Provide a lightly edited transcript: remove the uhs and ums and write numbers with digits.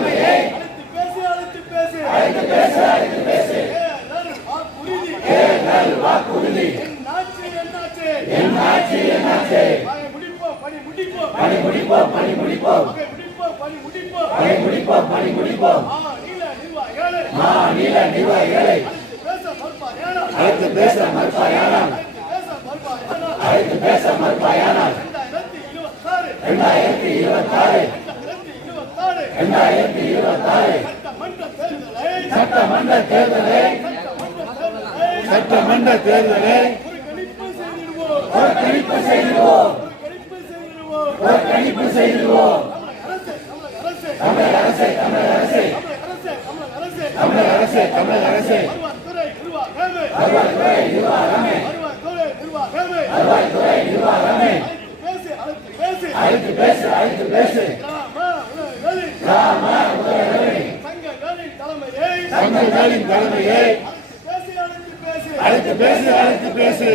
தலைமையை அழைத்து பேசு அழைத்து பேசு வாக்குறுதி என் ஆட்சி பணி முடிப்போம் மாநில நிர்வாகிகளை அழைத்து பேச மறுப்பாயானால் 2026 சட்டமன்ற தேர்தலை புறக்கணிப்பு செய்திடுவோம். தமிழக அரசே வருவாய்த்துறை நிர்வாகமே அழைத்து பேசு கிராம முதல்வர்களின் சங்கங்களின் தலைமையை அழைத்து பேசு